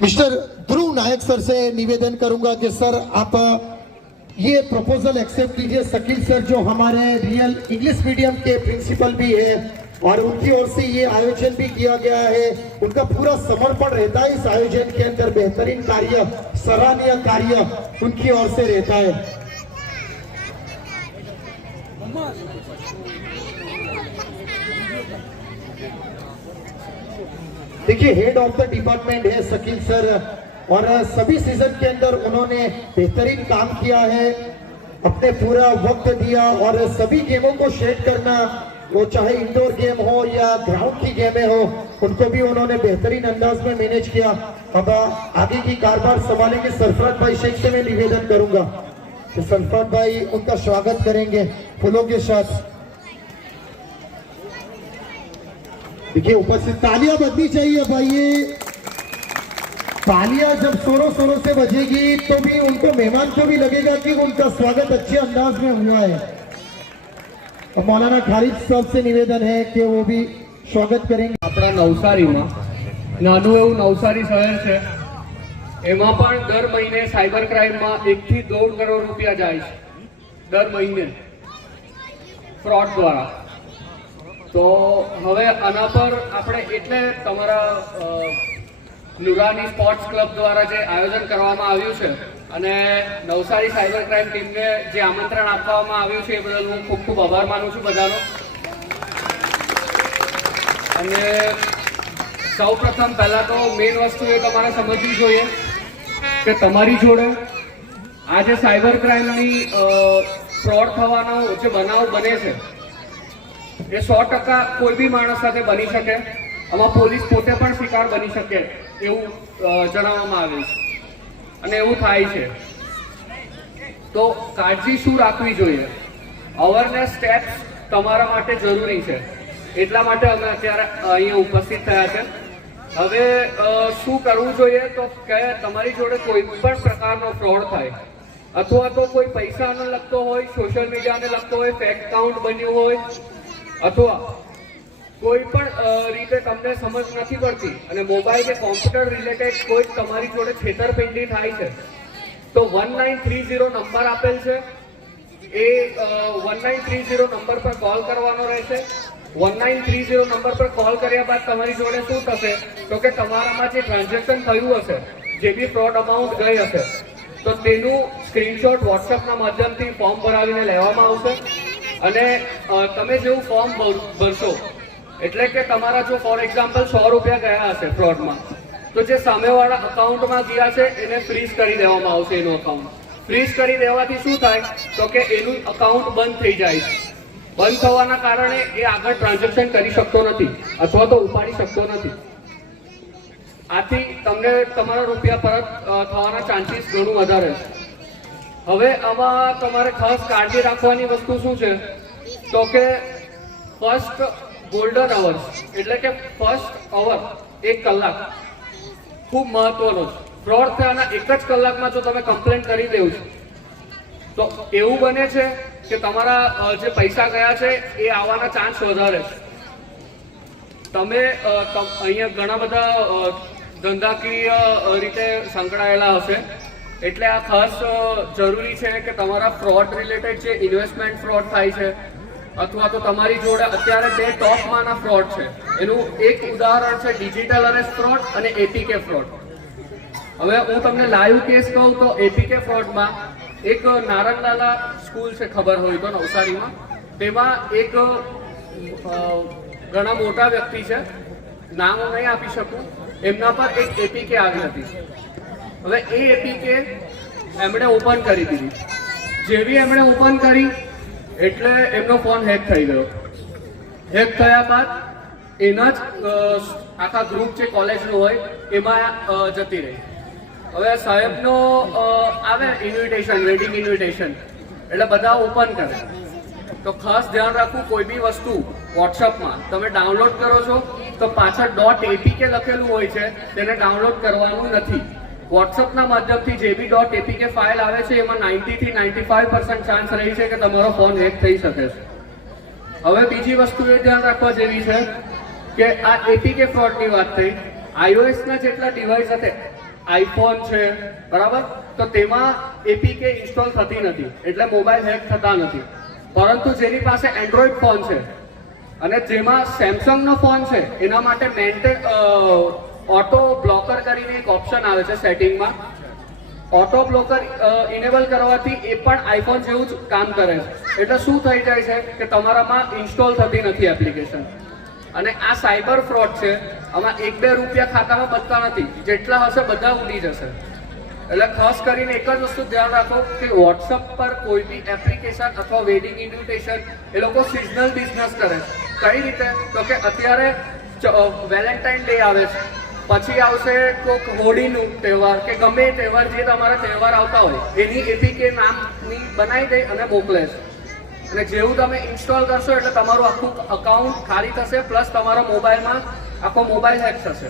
Mister ध्रुव नायक sir से निवेदन करूंगा कि सर आप ये प्रपोजल एक्सेप्ट कीजिए। शकील सर जो हमारे रियल इंग्लिश मीडियम के प्रिंसिपल भी है और उनकी ओर से ये आयोजन भी किया गया है, उनका पूरा समर्पण रहता है इस आयोजन के अंदर। बेहतरीन कार्य, सराहनीय कार्य उनकी ओर से रहता है। देखिए हेड ऑफ द डिपार्टमेंट है शकील सर और सभी सीजन के अंदर उन्होंने बेहतरीन काम किया है, अपने पूरा वक्त दिया और सभी गेमों को शेड करना, वो चाहे इंडोर गेम हो या ग्राउंड की गेमें हो, उनको भी उन्होंने बेहतरीन अंदाज में मैनेज किया। अब आगे की कारभार संभालेंगे सरफराज भाई शेख से मैं निवेदन करूंगा कि सरफराज भाई उनका स्वागत करेंगे फूलों के साथ। देखिए उपस्थित तालियां बजनी चाहिए भाई, ये तालियां जब जोरों शोरों से बजेगी तो भी उनको, मेहमान को भी लगेगा कि उनका स्वागत अच्छे अंदाज में हुआ है। और मौलाना खालिद साहब से निवेदन है कि वो भी स्वागत करेंगे। अपना नवसारी में नाનું એવું નવસારી શહેર છે, એમાં પણ દર મહિને સાયબર ક્રાઇમમાં 1 થી 1.5 કરોડ રૂપિયા જાય છે દર મહિને ફ્રોડ દ્વારા। તો હવે આના પર આપણે એટલે તમારા નુરાની સ્પોર્ટ્સ ક્લબ દ્વારા જે આયોજન કરવામાં આવ્યું છે અને નવસારી સાયબર ક્રાઇમ ટીમને જે આમંત્રણ આપવામાં આવ્યું છે એ બદલ હું ખૂબ ખૂબ આભાર માનું છું બધાનો। અને સૌ પ્રથમ પહેલા તો મેઇન વસ્તુ એ તમારે સમજવી જોઈએ કે તમારી જોડે આ જે સાયબર ક્રાઇમની ફ્રોડ થવાનો જે બનાવ બને છે એ 100% કોઈ બી માણસ સાથે બની શકે, આમાં પોલીસ પોતે પણ શિકાર બની શકે એવું જણાવવામાં આવે છે અને એવું થાય છે। તો કાળજી શું રાખવી જોઈએ, અવેરનેસ સ્ટેપ્સ તમારા માટે જરૂરી છે, એટલા માટે અમે અત્યારે અહીંયા ઉપસ્થિત થયા છે। હવે શું કરવું જોઈએ તો કે તમારી જોડે કોઈ પણ પ્રકારનો ફ્રોડ થાય અથવા તો કોઈ પૈસાને લગતો હોય, સોશિયલ મીડિયાને લગતો હોય, ફેક એકાઉન્ટ બન્યું હોય અથવા કોઈ પણ રીતે તમને સમજ નથી પડતી અને મોબાઈલ કે કોમ્પ્યુટર રિલેટેડ કોઈ તમારી જોડે છેતરપિંડી થાય છે તો 1930 નંબર આપેલ છે, એ 1930 નંબર પર કોલ કરવાનો રહેશે। 1930 નંબર પર કોલ કર્યા બાદ તમારી જોડે શું થશે તો કે તમારામાં જે ટ્રાન્ઝેક્શન થયું હશે, જે બી ફ્રોડ અમાઉન્ટ ગઈ હશે તો તેનું સ્ક્રીનશોટ વોટ્સએપના માધ્યમથી ફોર્મ ભરાવીને લેવામાં આવશે અને તમે જેવું ફોર્મ ભરશો એટલે કે તમારા જો ફોર એક્ઝામ્પલ 100 રૂપિયા ગયા હશે ફ્રોડમાં તો જે સામેવાળા અકાઉન્ટમાં ગયા છે એને ફ્રીઝ કરી દેવામાં આવશે। એનું અકાઉન્ટ ફ્રીઝ કરી દેવાથી શું થાય તો કે એનું અકાઉન્ટ બંધ થઈ જાય છે। બંધ થવાના કારણે એ આગળ ટ્રાન્ઝેક્શન કરી શકતો નથી અથવા તો ઉપાડી શકતો નથી। આથી તમને તમારા રૂપિયા પરત થવાના ચાન્સીસ ઘણું વધારે છે। હવે આમાં તમારે ખાસ કાળજી રાખવાની વસ્તુ શું છે તો કે ફર્સ્ટ ગોલ્ડન અવર્સ એટલે કે ફર્સ્ટ અવર 1 કલાક ખૂબ મહત્વનો છે। ફ્રોડ થયાના 1 જ કલાકમાં જો તમે કમ્પ્લેન કરી દેવું છે તો એવું બને છે કે તમારા જે પૈસા ગયા છે એ આવવાના ચાન્સ વધારે છે। તમે અહીંયા ઘણા બધા ધંધાકીય રીતે સંકળાયેલા હશે એટલે આ ખાસ જરૂરી છે કે તમારા ફ્રોડ રિલેટેડ જે ઇન્વેસ્ટમેન્ટ ફ્રોડ થાય છે અથવા તો તમારી જોડે અત્યારે 2 ટોપમાંના ફ્રોડ છે, એનું એક ઉદાહરણ છે ડિજિટલ અરેસ્ટ ફ્રોડ અને એપીકે ફ્રોડ। હવે હું તમને લાઈવ કેસ કહું તો એપીકે ફ્રોડમાં એક નારંગલાલા સ્કૂલ છે, ખબર હોય તો નવસારીમાં, તેમાં એક ઘણા મોટા વ્યક્તિ છે, નામ હું નહીં આપી શકું, એમના પર એક એપીકે આવી હતી। હવે એ એપીકે એમણે ઓપન કરી દીધી, જેવી એમણે ઓપન કરી એટલે એમનો ફોન હેક થઈ ગયો। હેક થયા બાદ એના જ આખા ગ્રુપ જે કોલેજનું હોય એમાં જતી રહી। હવે સાહેબનો આવે ઇન્વિટેશન, વેડિંગ ઇન્વિટેશન, એટલે બધા ઓપન કરે। તો ખાસ ધ્યાન રાખવું, કોઈ બી વસ્તુ વોટ્સઅપમાં તમે ડાઉનલોડ કરો છો તો પાછળ .apk લખેલું હોય છે તેને ડાઉનલોડ કરવાનું નથી। વોટ્સઅપના માધ્યમથી જે બી .apk ફાઇલ આવે છે એમાં 90 થી 95% ચાન્સ રહી છે કે તમારો ફોન હેક થઈ શકે છે। હવે બીજી વસ્તુ એ ધ્યાન રાખવા જેવી છે કે આ એપીકે ફ્રોડની વાત થઈ, iOS ના જેટલા ડિવાઇસ હશે, આઈફોન છે બરાબર, તો તેમાં એપીકે ઇન્સ્ટોલ થતી નથી, એટલે મોબાઈલ હેક થતા નથી. પરંતુ જેની પાસે એન્ડ્રોઈડ ફોન છે અને જેમાં સેમસંગ નો ફોન છે, એના માટે ઓટો બ્લોકર કરીને એક ઓપ્શન આવે છે સેટિંગમાં. ઓટો બ્લોકર ઇનેબલ કરવાથી એ પણ આઈફોન જેવું જ કામ કરે છે. એટલે શું થઈ જાય છે કે તમારામાં ઇન્સ્ટોલ થતી નથી એપ્લિકેશન. અને આ સાયબર ફ્રોડ છે, આમાં 1-2 રૂપિયા ખાતામાં બચતા નથી, જેટલા હશે બધા ઉડી જશે. એટલે ખાસ કરીને એક જ વસ્તુ ધ્યાન રાખો કે વોટ્સઅપ પર કોઈ બી એપ્લિકેશન અથવા વેડિંગ ઇન્વિટેશન એ લોકો સિઝનલ બિઝનેસ કરે છે. કઈ રીતે? તો કે અત્યારે વેલેન્ટાઇન ડે આવે છે, પછી આવશે કોઈક હોળીનું તહેવાર કે ગમે એ તહેવાર, જે તમારા તહેવાર આવતા હોય એની એપીકે નામની બનાવી દે અને મોકલે છે. અને જેવું તમે ઇન્સ્ટોલ કરશો એટલે તમારું આખું અકાઉન્ટ ખાલી થશે, પ્લસ તમારા મોબાઈલમાં આખો મોબાઈલ હેક થશે.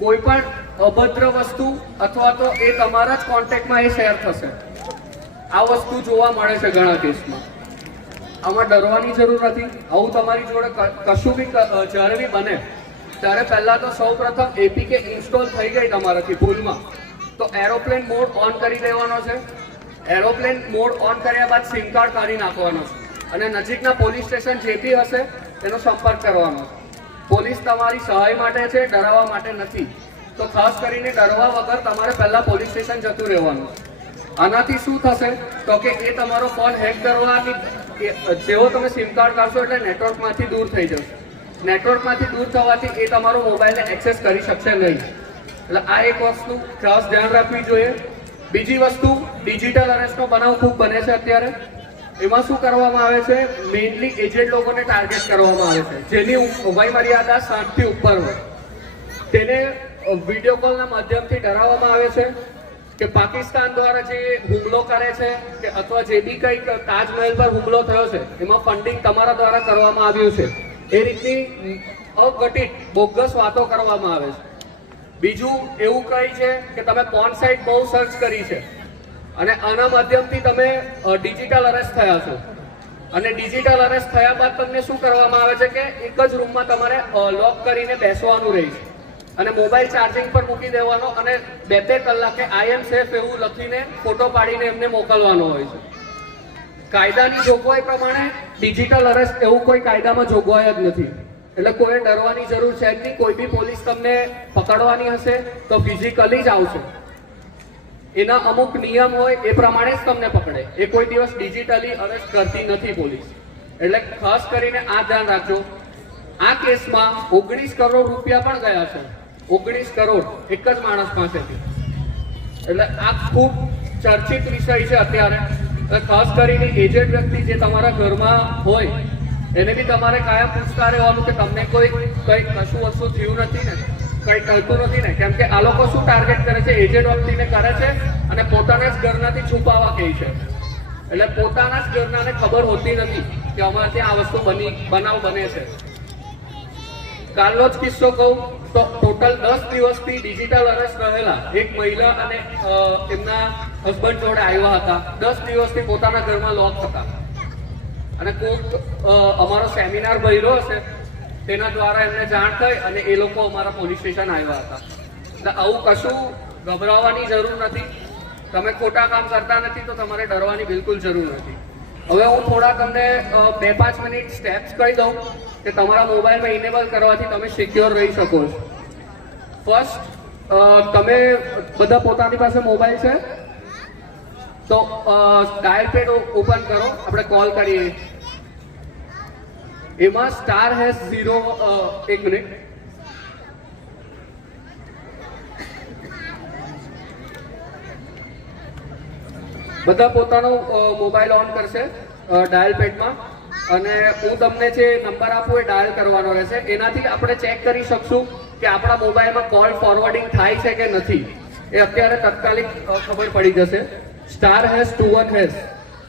કોઈ પણ અભદ્ર વસ્તુ અથવા તો એ તમારા જ કોન્ટેક્ટમાં એ શેર થશે. આ વસ્તુ જોવા મળે છે ઘણા કેસમાં. આમાં ડરવાની જરૂર નથી. આવું તમારી જોડે કશું બી જ્યારે બી બને ત્યારે પહેલા તો સૌ પ્રથમ એપીકે ઇન્સ્ટોલ થઈ ગઈ તમારાથી ભૂલમાં, તો એરોપ્લેન મોડ ઓન કરી દેવાનો છે. એરોપ્લેન મોડ ઓન કર્યા બાદ સિમ કાર્ડ કાઢી નાખવાનો છે અને નજીકના પોલીસ સ્ટેશન જે બી હશે એનો સંપર્ક કરવાનો છે. પોલીસ તમારી સહાય માટે છે, ડરાવવા માટે નથી. તો ખાસ કરીને ડરવા વગર તમારે પહેલા પોલીસ સ્ટેશન જતું રહેવાનું. આનાથી શું થશે તો કે એ તમારો ફોન હેક કરવાની જેવો તમે સિમ કાર્ડ કાઢશો એટલે નેટવર્કમાંથી દૂર થઈ જશે. નેટવર્કમાંથી દૂર થવાથી એ તમારો મોબાઈલને એક્સેસ કરી શકશે નહીં. એટલે આ એક વસ્તુ ખાસ ધ્યાન રાખવી જોઈએ. બીજી વસ્તુ, ડિજિટલ અરેસ્ટનો બનાવ ખૂબ બને છે અત્યારે. એમાં શું કરવામાં આવે છે, મેઇનલી એજેડ લોકોને ટાર્ગેટ કરવામાં આવે છે, જેની વય મર્યાદા 60 થી ઉપર હોય. તેને વિડીયો કોલના માધ્યમથી ડરાવવામાં આવે છે કે પાકિસ્તાન દ્વારા જે હુમલો કરે છે કે અથવા જે બી કંઈક તાજમહેલ પર હુમલો થયો છે એમાં ફંડિંગ તમારા દ્વારા કરવામાં આવ્યું છે, એ રીતની અઘટિત બોગસ વાતો કરવામાં આવે છે. બીજું એવું કહે છે કે તમે પોર્ન સાઇટ બહુ સર્ચ કરી છે અને આના માધ્યમથી તમે ડિજિટલ અરેસ્ટ થયા છો. અને ડિજિટલ અરેસ્ટ થયા બાદ તમને શું કરવામાં આવે છે કે એક જ રૂમમાં તમારે લોક કરીને બેસવાનું રહે છે અને મોબાઈલ ચાર્જિંગ પર મૂકી દેવાનો અને 2-2 કલાકે આઈ એમ સેફ એવું લખીને ફોટો પાડીને એમને મોકલવાનો હોય છે. કાયદાની જોગવાઈ પ્રમાણે ડિજિટલ અરેસ્ટ એવું કોઈ કાયદામાં જોગવાઈ જ નથી. એટલે કોઈ ડરવાની જરૂર છે જ નહીં. કોઈ બી પોલીસ તમને પકડવાની હશે તો ફિઝિકલી જ આવશે. એના અમુક નિયમ હોય એ પ્રમાણે જ તમને પકડે. એ કોઈ દિવસ ડિજિટલી અરેસ્ટ કરતી નથી પોલીસ. એટલે ખાસ કરીને આ ધ્યાન રાખજો. આ કેસમાં 19 કરોડ રૂપિયા પણ ગયા છે. 19 કરોડ એક જ માણસ પાસેથી. એટલે આ ખૂબ ચર્ચિત વિષય છે અત્યારે. ખાસ કરીને એજેડ વ્યક્તિ જે તમારા ઘરમાં હોય એને બી તમારે કાયમ પૂછતા રહેવાનું કે તમને કોઈ કઈ કશું વસ્તુ થયું નથી ને, કઈ કરતું નથી ને. કેમ કે આ લોકો શું ટાર્ગેટ કરે છે, એજેડ વ્યક્તિને કરે છે અને પોતાના જ ઘરનાથી છુપાવવા કહે છે. એટલે પોતાના જ ઘરનાને ખબર હોતી નથી કે અમારે ત્યાં આ વસ્તુ બનાવ બને છે. કાલનો જ કિસ્સો કહું તો ટોટલ 10 દિવસથી ડિજિટલ અરેસ્ટ રહેલા એક મહિલા અને એમના હસબન્ડ જોડે આવ્યા હતા. 10 દિવસથી પોતાના ઘરમાં લોક હતા અને કોઈક અમારો સેમિનાર ભર્યો હશે તેના દ્વારા એમને જાણ થઈ અને એ લોકો અમારા પોલીસ સ્ટેશન આવ્યા હતા. એટલે આવું કશું ગભરાવાની જરૂર નથી. તમે ખોટા કામ કરતા નથી તો તમારે ડરવાની બિલકુલ જરૂર નથી. હવે હું થોડા તમને 2-5 મિનિટ સ્ટેપ્સ કહી દઉં કે તમારા મોબાઈલમાં ઇનેબલ કરવાથી તમે સિક્યોર રહી શકો છો. ફર્સ્ટ, તમે બધા પોતાની પાસે મોબાઈલ છે તો ડાયલ પેડ ઓપન કરો. આપણે કોલ કરીએ એમાં *#0 એક મિનિટ બધા પોતાનો મોબાઈલ ઓન કરશે ડાયલ પેડમાં અને હું તમને જે નંબર આપું એ ડાયલ કરવાનો રહેશે. એનાથી આપણે ચેક કરી શકશું કે આપણા મોબાઈલમાં કોલ ફોરવર્ડિંગ થાય છે કે નથી. એ અત્યારે તાત્કાલિક ખબર પડી જશે. *#21#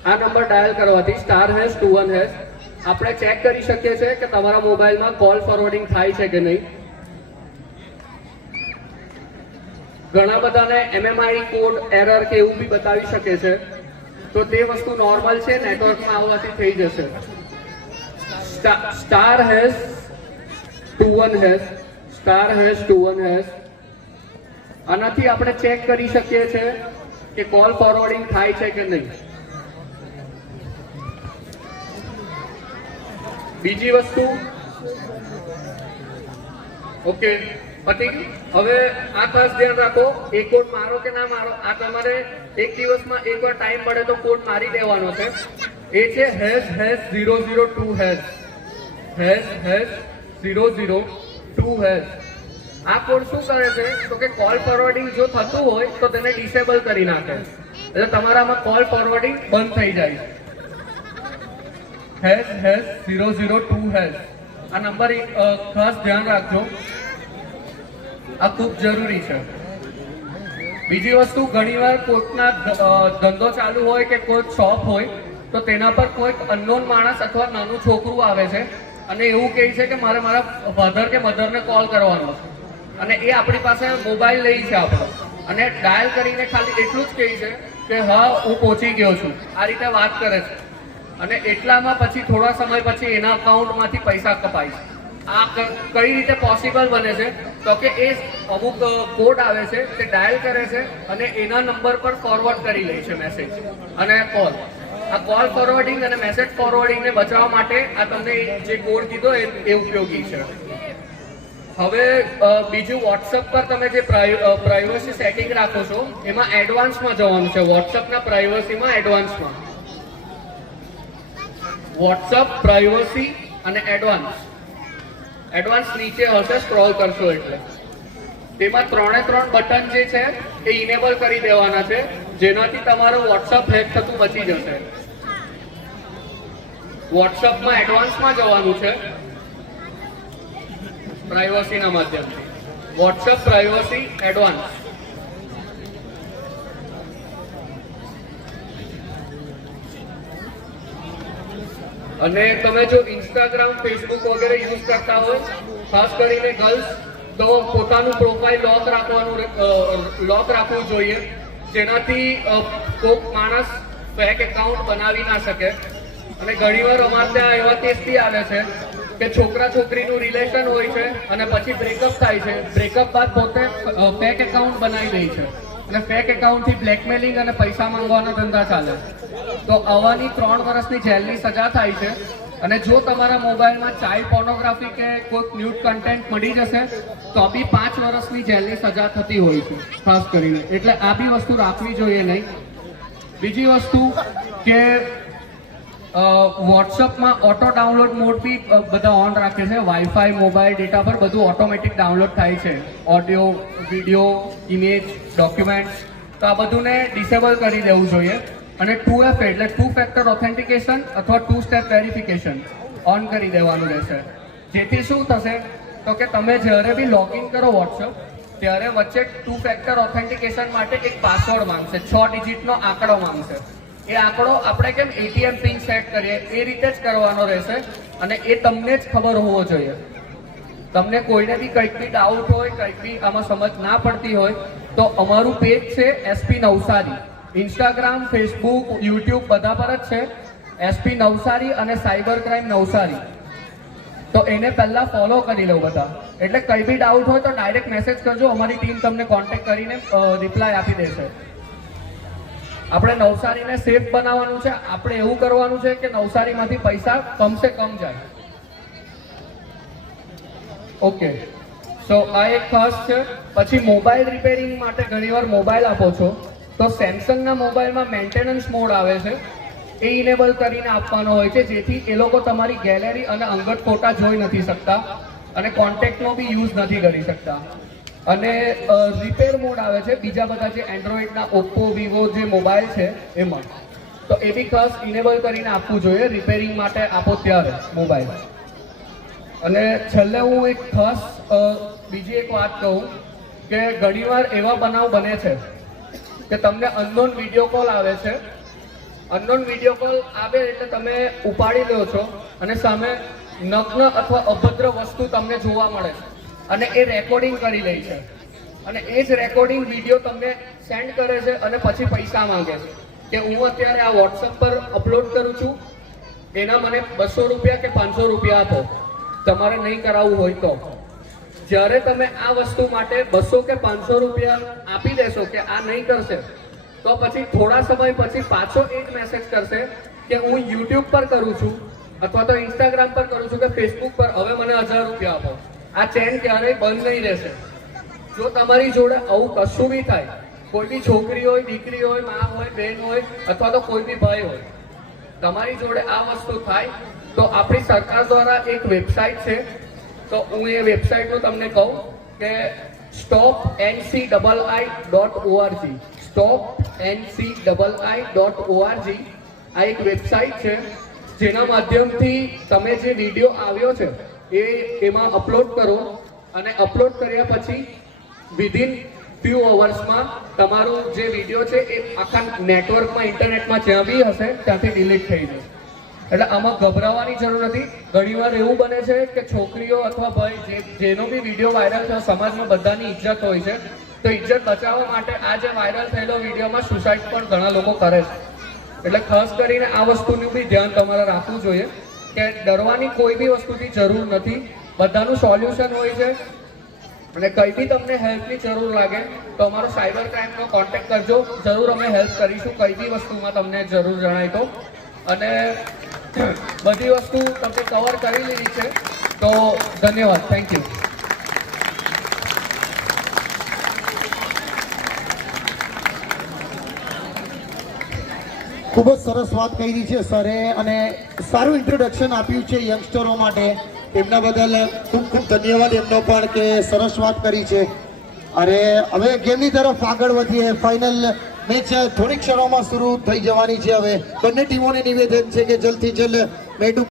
આ નંબર ડાયલ કરવાથી *#21# આપણે ચેક કરી શકીએ છીએ કે તમારા મોબાઈલમાં કોલ ફોરવર્ડિંગ થાય છે કે નહીં. ઘણા બધાને MMI કોડ એરર કે એવું બી બતાવી શકે છે, તો તે વસ્તુ નોર્મલ છે, નેટવર્કમાં આવવાથી થઈ જશે. *#21# *#21# આનાથી આપણે ચેક કરી શકીએ છીએ કે કોલ ફોરવર્ડિંગ થાય છે કે નહીં. બીજી વસ્તુ, ઓકે પતી ગયું. હવે આ ખાસ ધ્યાન રાખો, એ કોડ મારો કે ના મારો, આ તમારે એક દિવસમાં એકવાર ટાઈમ મળે તો કોડ મારી દેવાનો છે. એ છે #002#. #002#. આ કોડ શું કરે છે તો કે કોલ ફોરવર્ડિંગ જો થતું હોય તો તેને ડિસેબલ કરી નાખે, એટલે તમારામાં કોલ ફોરવર્ડિંગ બંધ થઈ જાય. #002#. આ નંબર ખાસ ધ્યાન રાખજો, આ ખૂબ જરૂરી છે. બીજી વસ્તુ, ઘણીવાર કોઈકના ધંધો ચાલુ હોય કે કોઈ શોપ હોય તો તેના પર કોઈક અનનોન માણસ અથવા નાનું છોકરું આવે છે અને એવું કહે છે કે મારે મારા ફાધર કે મધરને કોલ કરવાનો છે, અને એ આપણી પાસે મોબાઈલ લઈ છે આપણો, અને ડાયલ કરીને ખાલી એટલું જ કહે છે કે હા હું પહોંચી ગયો છું, આ રીતે વાત કરે છે. અને એટલામાં પછી થોડા સમય પછી એના અકાઉન્ટમાંથી પૈસા કપાય છે. આ કઈ રીતે પોસિબલ બને છે તો કે એ અમુક કોડ આવે છે તે ડાયલ કરે છે અને એના નંબર પર ફોરવર્ડ કરી લે છે મેસેજ અને કોલ. આ કોલ ફોરવર્ડિંગ અને મેસેજ ફોરવર્ડિંગને બચાવવા માટે આ તમને જે કોડ કીધો એ ઉપયોગી છે. હવે બીજું, વોટ્સઅપ પર તમે જે પ્રાઇવસી સેટિંગ રાખો છો એમાં એડવાન્સમાં જવાનું છે. વોટ્સઅપના પ્રાઇવસીમાં એડવાન્સમાં, વોટ્સઅપ પ્રાઇવસી અને એડવાન્સ નીચે હશે, સ્ક્રોલ કરશો એટલે તેમાં 3 બટન જે છે એ ઇનેબલ કરી દેવાના છે, જેનાથી તમારું વોટ્સઅપ હેક થતું બચી જશે. વોટ્સઅપમાં એડવાન્સમાં જવાનું છે પ્રાઇવસીના માધ્યમથી. WhatsApp privacy advance. અને તમે જો ઇન્સ્ટાગ્રામ, ફેસબુક વગેરે યુઝ કરતા હોય, ખાસ કરીને ગર્લ્સ, તો પોતાનું પ્રોફાઇલ લોક રાખવું જોઈએ, જેનાથી કોઈક માણસ ફેક એકાઉન્ટ બનાવી ના શકે. અને ઘણીવાર અમારે ત્યાં એવા કેસ બી આવે છે કે છોકરા છોકરીનું રિલેશન હોય છે અને પછી બ્રેકઅપ થાય છે, બ્રેકઅપ બાદ પોતે ફેક એકાઉન્ટ બનાવી દે છે અને ફેક એકાઉન્ટથી બ્લેકમેલિંગ અને પૈસા માંગવાના ધંધા ચાલે. તો આવાની 3 વર્ષની જેલની સજા થાય છે. અને જો તમારા મોબાઈલમાં ચાઇલ્ડ પોર્નોગ્રાફી કે કોઈક ન્યૂડ કન્ટેન્ટ મળી જશે તો બી 5 વર્ષની જેલની સજા થતી હોય છે ખાસ કરીને, એટલે આ બી વસ્તુ રાખવી જોઈએ નહીં. બીજી વસ્તુ કે વોટ્સઅપમાં ઓટો ડાઉનલોડ મોડ બી બધા ઓન રાખે છે. વાઈફાઈ, મોબાઈલ ડેટા પર બધું ઓટોમેટિક ડાઉનલોડ થાય છે, ઓડિયો, વિડીયો, ઇમેજ, ડોક્યુમેન્ટ્સ. તો આ બધુંને ડિસેબલ કરી દેવું જોઈએ. અને 2FA એટલે 2 ફેક્ટર ઓથેન્ટિકેશન અથવા 2 સ્ટેપ વેરિફિકેશન ઓન કરી દેવાનું રહેશે. જેથી શું થશે તો કે તમે જ્યારે બી લોગિન કરો વોટ્સઅપ, ત્યારે વચ્ચે 2 ફેક્ટર ઓથેન્ટિકેશન માટે એક પાસવર્ડ માંગશે, 6 ડિજિટનો આંકડો માંગશે. એ આંકડો આપણે કેમ ATM પિન સેટ કરીએ એ રીતે જ કરવાનો રહેશે, અને એ તમને જ ખબર હોવો જોઈએ. તમને કોઈને બી કંઈક બી ડાઉટ હોય, કંઈક બી આમાં સમજ ના પડતી હોય તો અમારું પેજ છે SP Navsari, Instagram, Facebook, YouTube બધા પર જ છે SP નવસારી અને સાયબર ક્રાઇમ નવસારી. તો એને પહેલા ફોલો કરી લો બધા, એટલે કંઈ બી ડાઉટ હોય તો ડાયરેક્ટ મેસેજ કરજો, અમારી ટીમ તમને કોન્ટેક્ટ કરીને રિપ્લાય આપી દેશે. આપણે નવસારીને સેફ બનાવવાનું છે. આપણે એવું કરવાનું છે કે નવસારીમાંથી પૈસા કમસે કમ જાય. ઓકે, સો આ એક ખાસ છે. પછી મોબાઈલ રિપેરિંગ માટે ઘણીવાર મોબાઈલ આપો છો તો સેમસંગના મોબાઈલમાં મેન્ટેનન્સ મોડ આવે છે, એ ઇનેબલ કરીને આપવાનો હોય છે, જેથી એ લોકો તમારી ગેલેરી અને અંગત ફોટા જોઈ નથી શકતા અને કોન્ટેક્ટનો બી યુઝ નથી કરી શકતા. અને રિપેર મોડ આવે છે બીજા બધા જે એન્ડ્રોઈડના ઓપ્પો, વિવો જે મોબાઈલ છે એમાં, તો એ બી ખાસ ઇનેબલ કરીને આપવું જોઈએ રિપેરિંગ માટે આપો ત્યારે મોબાઈલ. અને છેલ્લે હું એક ખાસ બીજી એક વાત કહું કે ઘણીવાર એવા બનાવ બને છે કે તમને અનનોન વિડીયો કોલ આવે છે. અનનોન વિડીયો કોલ આવે એટલે તમે ઉપાડી લો છો અને સામે નગ્ન અથવા અભદ્ર વસ્તુ તમને જોવા મળે છે અને એ રેકોર્ડિંગ કરી લે છે, અને એ જ રેકોર્ડિંગ વિડીયો તમને સેન્ડ કરે છે અને પછી પૈસા માંગે છે કે હું અત્યારે આ વોટ્સઅપ પર અપલોડ કરું છું, એના મને 200 રૂપિયા કે 500 રૂપિયા આપો, તમારે નહીં કરાવવું હોય તો. જ્યારે તમે આ વસ્તુ માટે 200 કે 500 રૂપિયા આપી દેશો કે આ નહીં કરશે, તો પછી થોડા સમય પછી પાછો એક મેસેજ કરશે કે હું યુટ્યુબ પર કરું છું અથવા તો ઇન્સ્ટાગ્રામ પર કરું છું કે ફેસબુક પર, હવે મને 1000 રૂપિયા આપો. આ ચેન ક્યારેય બંધ નહીં રહેશે. જો તમારી જોડે આવું કશું બી થાય, કોઈ બી છોકરી હોય, દીકરી હોય, મા હોય, બહેન હોય અથવા તો કોઈ બી ભાઈ હોય, તમારી જોડે આ વસ્તુ થાય તો આપણી સરકાર દ્વારા એક વેબસાઇટ છે, તો હું એ વેબસાઇટનું તમને કહું કે stopncii.org. stopncii.org આ એક વેબસાઇટ છે જેના માધ્યમથી તમે જે વિડીયો આવ્યો છે એમાં અપલોડ કરો અને અપલોડ કર્યા પછી વિધિન ફ્યુ અવર્સમાં તમારું જે વિડીયો છે એ આખા નેટવર્કમાં, ઇન્ટરનેટમાં જ્યાં બી હશે ત્યાંથી ડિલીટ થઈ જશે. એટલે આમાં ગભરાવાની જરૂર નથી. ઘણીવાર એવું બને છે કે છોકરીઓ અથવા ભાઈ જેનો બી વિડીયો વાયરલ થયો, સમાજમાં બધાની ઇજ્જત હોય છે, તો ઇજ્જત બચાવવા માટે આ જે વાયરલ થયેલો વિડીયોમાં સુસાઇડ પણ ઘણા લોકો કરે છે. એટલે ખાસ કરીને આ વસ્તુનું બી ધ્યાન તમારે રાખવું જોઈએ કે ડરવાની કોઈ બી વસ્તુની જરૂર નથી. બધાનું સોલ્યુશન હોય છે. અને કંઈ બી તમને હેલ્પની જરૂર લાગે તો અમારો સાયબર ક્રાઇમનો કોન્ટેક્ટ કરજો. જરૂર અમે હેલ્પ કરીશું કઈ બી વસ્તુમાં તમને જરૂર જણાય તો. અને બધી વસ્તુ તમે કવર કરી લીધી છે, તો ધન્યવાદ. Thank you. ખૂબ જ સરસ વાત કરી છે સરે અને સારું ઇન્ટ્રોડક્શન આપ્યું છે યંગસ્ટરો માટે. એમના બદલ ખૂબ ખૂબ ધન્યવાદ એમનો પણ કે સરસ વાત કરી છે. અરે હવે ગેમની તરફ આગળ વધીએ. ફાઇનલ મેચ થોડીક ક્ષણોમાં શરૂ થઈ જવાની છે. હવે બંને ટીમોને નિવેદન છે કે જલ્દથી જલ્દ મેચ